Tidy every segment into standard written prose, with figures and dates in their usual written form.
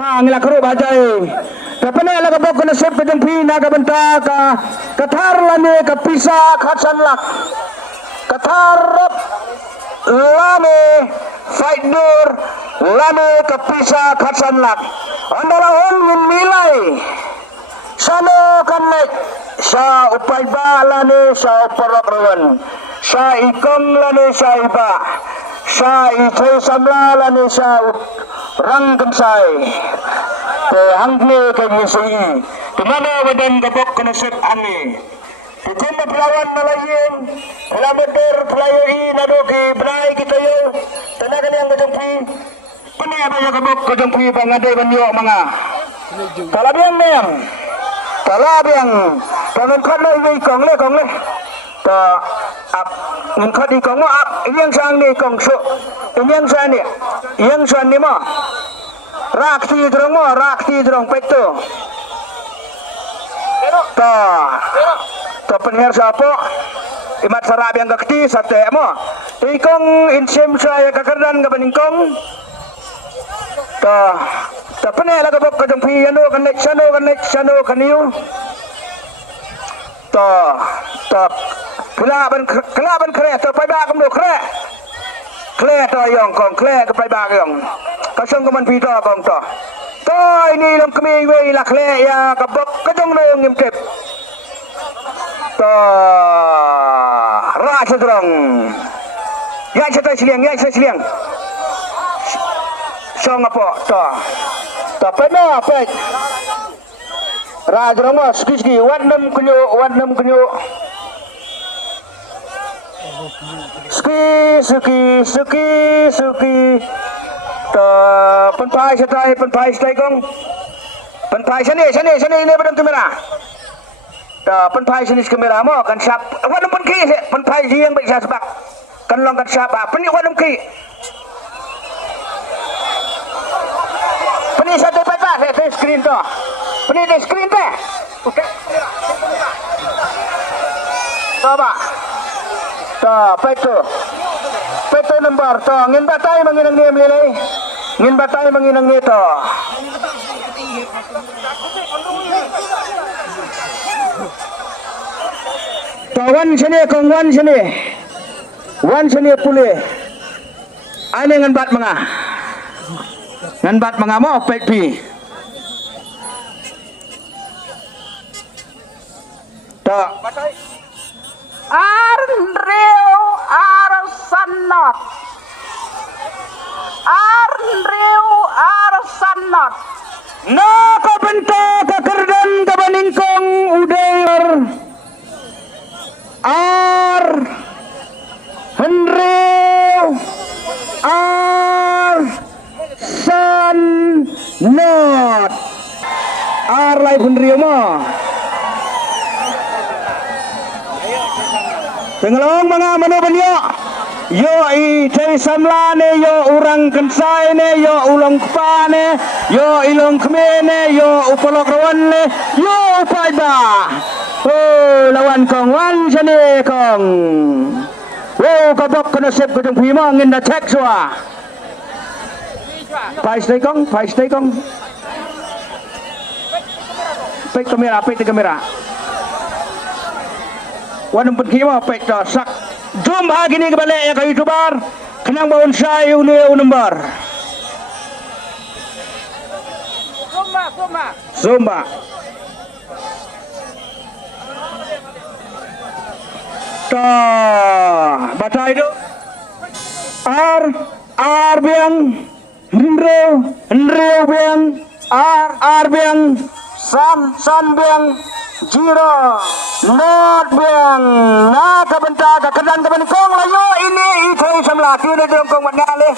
Angila karo bajai. Kapane la kabok na sep kadang pina ka banta ka kathar lane ka pisa khatsan lak. Kathar lane fight dur lane ka pisa khatsan lak. Andala on min milai. Sano kanek sa upay ba lane sa uparok rawan. Sa ikong lane sa iba. Sa itay samla lane sa rang kansay ke hangne ke nyisi kemana wadan gabok kena set ani kita pelawan nalayin lamotor pelayoi nadoki berai kita yo tenaga yang kejengpi puni apa yang gabok kejengpi bangade banyo manga talabiang tangan kan ini kong le ta ap ngin khadi kong mo ap yang sang ni kong so yang sang ni mo rakti drong peto to penher sapo imat sarab yang gakti sate mo ikong insem saya kakardan ka paningkong to penher la kabok kadang piano kanek sano kaniu to kelaban kre to pai ba kam do kre to yong kong kre ka pai ba yong kasong kaman pito kong to ini lang kami way la kle ya kabok kadong no yung imtip to ra drong ya sa siliang song apo to peno pet ra drong mo ski wadnam kunyo suki to penpai setai kong penpai sini ini pedang kamera to penpai sini kamera mo kan sap wadam penki penpai jiang baik sabak kan long kan sap peni wadam ki peni satu peta saya screen to peni di screen teh oke coba to peto nomor to ngin batay manginang ni mlilay ngin batay manginang nito to wan sini puli ane ngan bat mga mo pet pi to Arnreu Arsanot na kabenta kakardan kabaningkong udayar Henreu Arsanot live Henreu mo Tengelong mga manubanyo yo itay samlane yo urang kensay ne yo ulong kpane yo ilong kmene yo upolok rawan ne yo upay ba lawan kong wan sani kong kabok kena sep kujung pima ngin da tek swa pai stay kong pek kamera Wanam pagkima pekta sak zoom hagi ni kebalik ya ka YouTuber kenang bawon say uli number Zumba ta batay do biang Henreu biang biang san biang Jiro not biang na kabenta kadan kong layo ini itay samla kini dong kong manale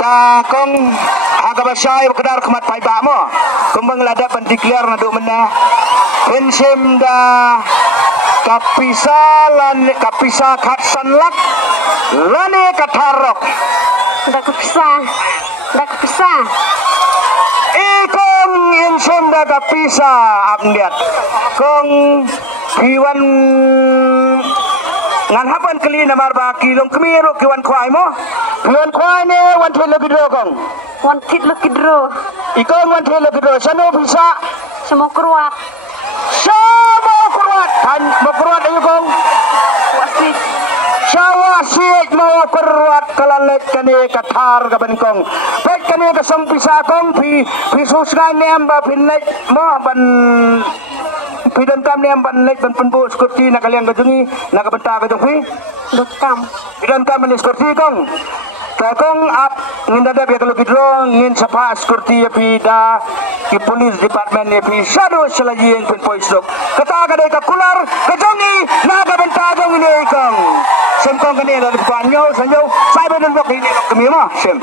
ta kong agabasay kadar kemat pai ba mo kumbang lada pendeklar na do mena pensim da kapisa khatsan lak lane katharok da kapisa ikong insem da kapisa akdiat kong kiwan ngan hapan kali na marba kilong kemiro kiwan kwai mo kiwan kwai ne wan thelo bidro kong Wantit Lekidro. Ikon wanti lagi do sano bisa Semua keruat. sama kuat kan berkuat ayo kong Wasit. Syawasik mau perwat kalalet kani kathar gaban kong. Pet kani kasam pisa kong pi suskai nem ba pinlet mo ban pidan kam nem ban let ban penbu sekurti nak kalian gajungi nak benta gajung pi Dokam. pidan kam ni sekurti kong. Kong up ngin dada biar kalau kidro ngin sapa sekurti pi da ki polis department ni pi shadow selagi yang pin poisok. Kata kadai kakular gajungi nak benta gajung ni kong. Sem kong kani dari banyo sanyo saya benar bok ini kami mah sem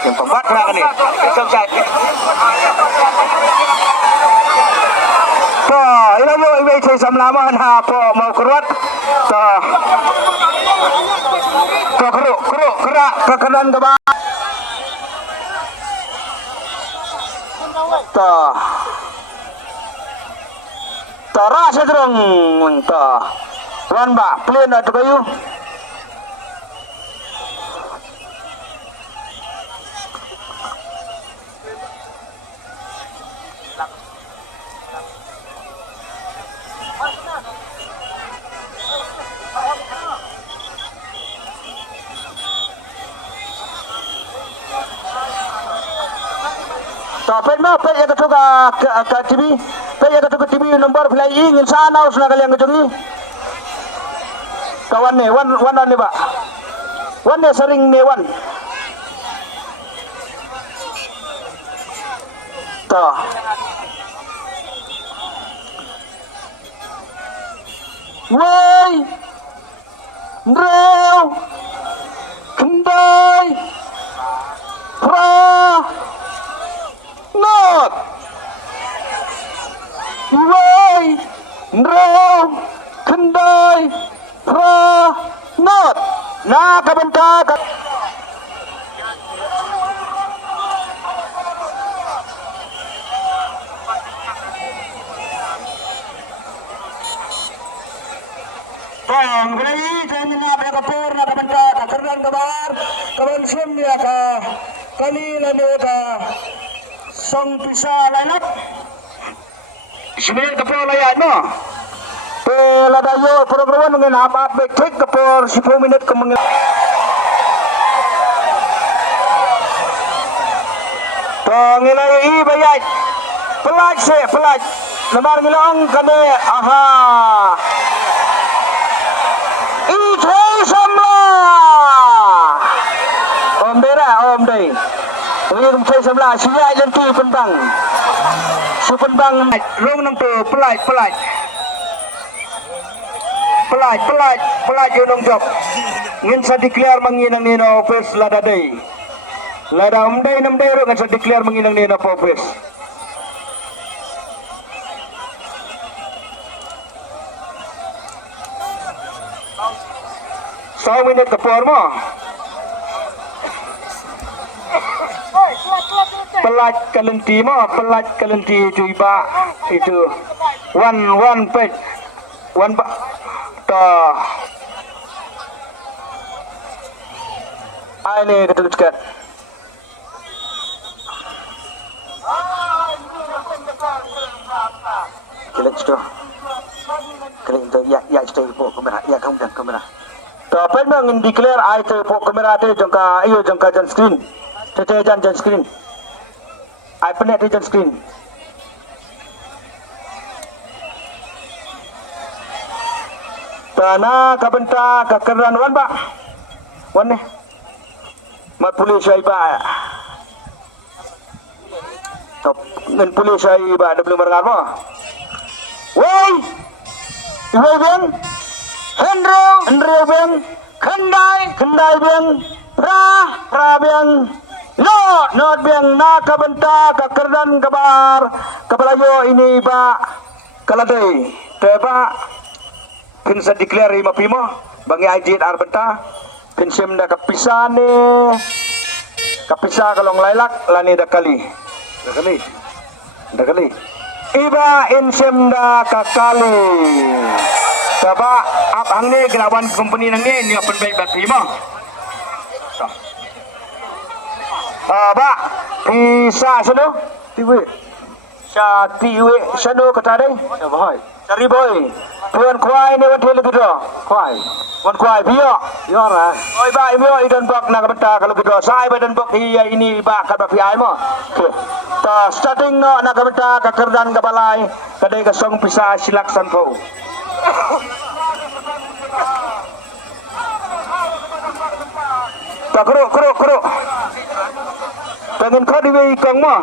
pembuat lah kani sem saya to ilo yo ibe saya samlama na po mau keruat to kru kerak kekanan ke bawah to rasa terung to Wan ba, plane na ito kayo. Pet mo, pet ya ketuk ke TV, pet ya ketuk ke TV nomor play ingin sana usna kalian ketungi. Kawan ni, wan ni ba? Wan ni sering ni wan. Ta. Woi. Rew. Kendai. Pra. Not. Woi. Rew. Kendai. Not nakabenta Bang, beri jangan nak kapur nak benta kerana kabar kawan semua ka kali lalu ka song pisa lainat sebenarnya kapur layan no. Pela dayo program ngin apat bekek kapor 10 minit kemengil. Tongilai i bayai. Pelaj. Lemar ngilang kane aha. I thei samla. Om bera om dei. Ini kum thei samla sia janti pentang. Su pentang rong nang tu pelaj. Pelaj unong job ngin sa declare manginang nino office lada day lada umday namday ro ngin sa declare manginang nino office so minute ka por mo pelaj kalenti itu iba itu one page one ba ini ketujukan kalian sudah kalian itu ya sudah ibu kamera ya kamu dan kamera tapi memang declare itu ibu kamera itu jangka jan screen tete jan screen iPhone itu jan screen Tanah kabenta kakeran wan ba wan ne mat pulis ay ba top ngan pulis ay ba ada belum berkat mo woi ibu bang Henry bang kendai bang pra bang not bang na kabenta kakeran kabar kabalayo ini ba kaladai teba Kinsa declare mapimo bangi ajit arbenta kinsem da kapisane kapisa kalong lailak lani dakali iba insem da kakali Kaba ang ni company nang ni open bed bat pimo Ba Pisa sana Tiwi Sa tiwi sana kata deh Dạ vâng. Cari boy Tuan kuai ni wadil gitu Khoai. Tuan kuai biyo Yo ra. Oi ba imo idan bak na kabenta kalau gitu sai badan bak ini ba kat ba piai mo okay ta starting no na kabenta ka kerdan ka balai kadai ka song Pisa silak sanpo ta kro Pengen kau di kang mo